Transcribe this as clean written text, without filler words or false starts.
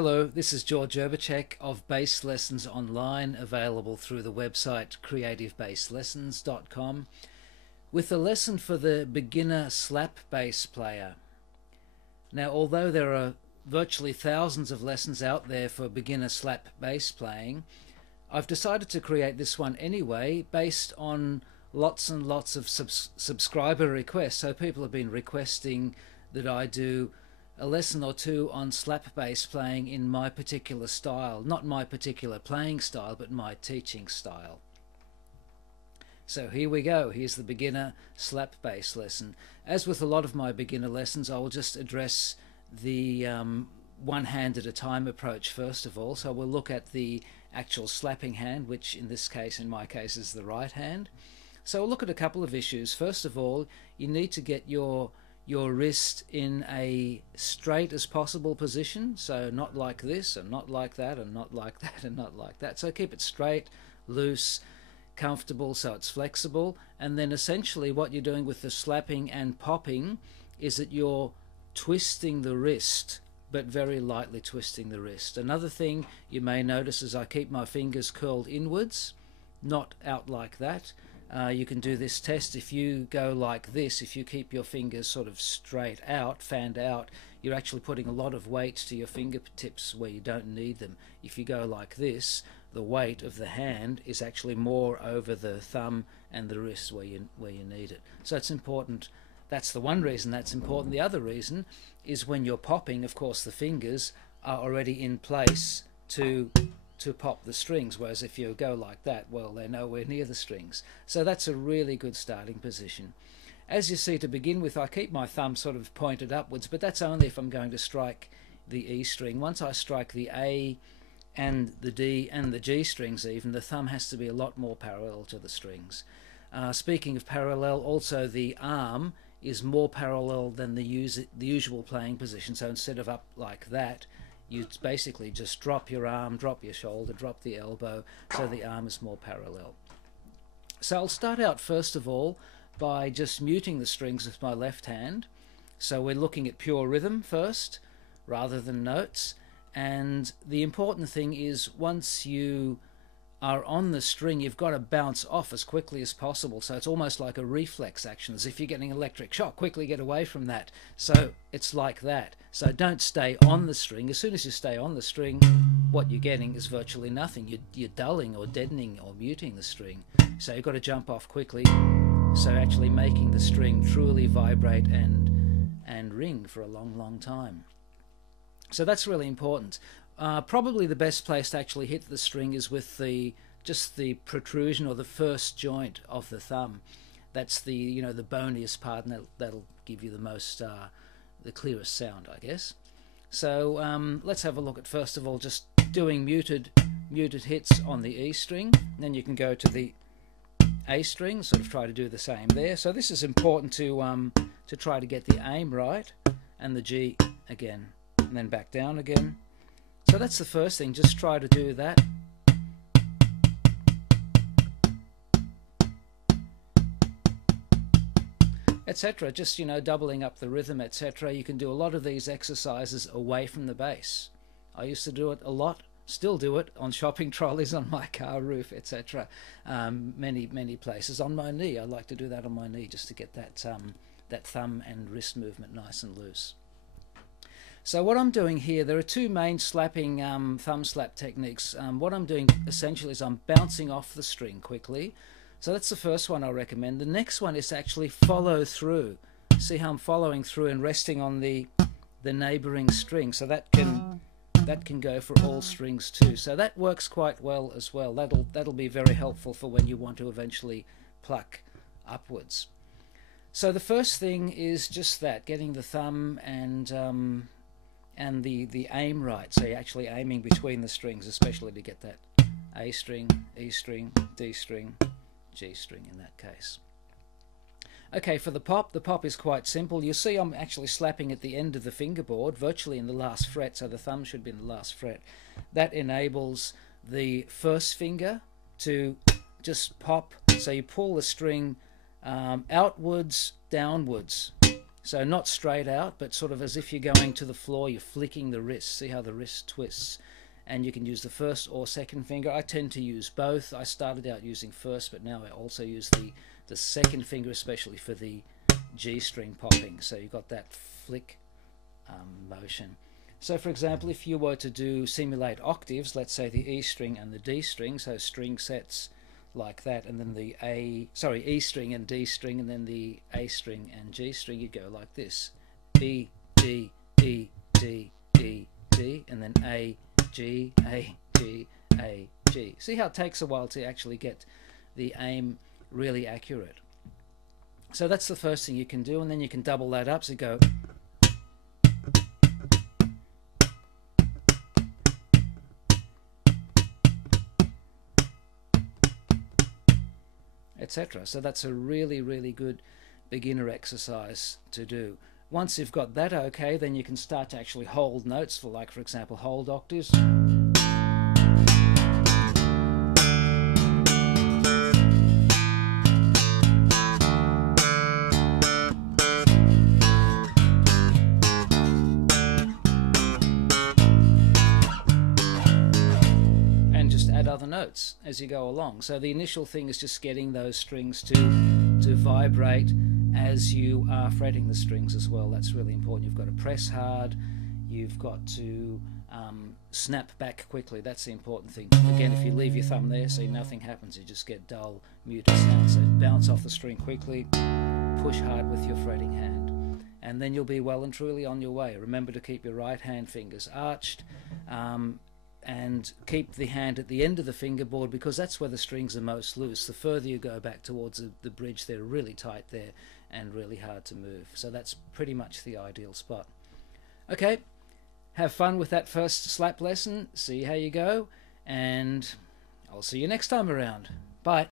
Hello, this is George Urbacek of Bass Lessons Online, available through the website creativebaselessons.com, with a lesson for the beginner slap bass player. Now, although there are virtually thousands of lessons out there for beginner slap bass playing, I've decided to create this one anyway, based on lots and lots of subscriber requests. So people have been requesting that I do a lesson or two on slap bass playing in my particular style, not my particular playing style, but my teaching style. So here we go. Here's the beginner slap bass lesson. As with a lot of my beginner lessons, I will just address the one hand at a time approach first of all. So we'll look at the actual slapping hand, which in my case is the right hand. So we'll look at a couple of issues. First of all, you need to get your wrist in a straight as possible position, so not like this and not like that and not like that and not like that. So keep it straight, loose, comfortable, so it's flexible. And then essentially what you're doing with the slapping and popping is that you're twisting the wrist, but very lightly twisting the wrist. Another thing you may notice is I keep my fingers curled inwards, not out like that. You can do this test if you go like this. If you keep your fingers sort of straight out, fanned out, you're actually putting a lot of weight to your fingertips where you don't need them. If you go like this, the weight of the hand is actually more over the thumb and the wrist where you need it. So it's important. That's the one reason that's important. The other reason is when you're popping, of course, the fingers are already in place to pop the strings, whereas if you go like that, well, they're nowhere near the strings. So that's a really good starting position. As you see, to begin with, I keep my thumb sort of pointed upwards, but that's only if I'm going to strike the E string. Once I strike the A and the D and the G strings even, the thumb has to be a lot more parallel to the strings. Speaking of parallel, also the arm is more parallel than the usual playing position. So instead of up like that, you basically just drop your arm, drop your shoulder, drop the elbow, so the arm is more parallel. So I'll start out first of all by just muting the strings with my left hand. So we're looking at pure rhythm first, rather than notes. And the important thing is once you are on the string, you've got to bounce off as quickly as possible. So it's almost like a reflex action, as if you're getting an electric shock. Quickly get away from that. So it's like that. So don't stay on the string. As soon as you stay on the string, what you're getting is virtually nothing. You're dulling or deadening or muting the string. So you've got to jump off quickly. So actually making the string truly vibrate and ring for a long, long time. So that's really important. Probably the best place to actually hit the string is with just the protrusion or the first joint of the thumb. That's the the boniest part, and that'll give you the most the clearest sound, I guess. So let's have a look at first of all just doing muted hits on the E string. Then you can go to the A string, sort of try to do the same there. So this is important to try to get the aim right, and the G again, and then back down again. So that's the first thing, just try to do that. Etc. Just, doubling up the rhythm, etc. You can do a lot of these exercises away from the bass. I used to do it a lot, still do it on shopping trolleys, on my car roof, etc. Many places. On my knee, I like to do that on my knee just to get that thumb and wrist movement nice and loose. So what I'm doing here, there are two main slapping thumb slap techniques. What I'm doing essentially is I'm bouncing off the string quickly. So that's the first one I recommend. The next one is to actually follow through. See how I'm following through and resting on the neighboring string. So that can go for all strings too. So that works quite well as well. That'll be very helpful for when you want to eventually pluck upwards. So the first thing is just that, getting the thumb and the aim right. So you're actually aiming between the strings, especially to get that A string, E string, D string, G string in that case. Okay, for the pop is quite simple. You see I'm actually slapping at the end of the fingerboard, virtually in the last fret, so the thumb should be in the last fret. That enables the first finger to just pop, so you pull the string outwards, downwards. So not straight out, but sort of as if you're going to the floor, you're flicking the wrist. See how the wrist twists? And you can use the first or second finger. I tend to use both. I started out using first, but now I also use the second finger, especially for the G string popping. So you've got that flick motion. So for example, if you were to simulate octaves, let's say the E string and the D string, so string sets like that, and then the E string and D string, and then the A string and G string, you'd go like this: E, D, E, D, E, D, and then A, G, A, G, A, G. See how it takes a while to actually get the aim really accurate. So that's the first thing you can do, and then you can double that up, so you go etc. So that's a really, really good beginner exercise to do. Once you've got that okay, then you can start to actually hold notes for, like, for example, hold octaves. Other notes as you go along. So the initial thing is just getting those strings to vibrate as you are fretting the strings as well. That's really important. You've got to press hard, you've got to snap back quickly. That's the important thing. Again, if you leave your thumb there, see, nothing happens. You just get dull, muted sound. So bounce off the string quickly, push hard with your fretting hand, and then you'll be well and truly on your way. Remember to keep your right hand fingers arched, and keep the hand at the end of the fingerboard, because that's where the strings are most loose. The further you go back towards the bridge, they're really tight there and really hard to move. So that's pretty much the ideal spot. Okay, have fun with that first slap lesson, see how you go, and I'll see you next time around. Bye.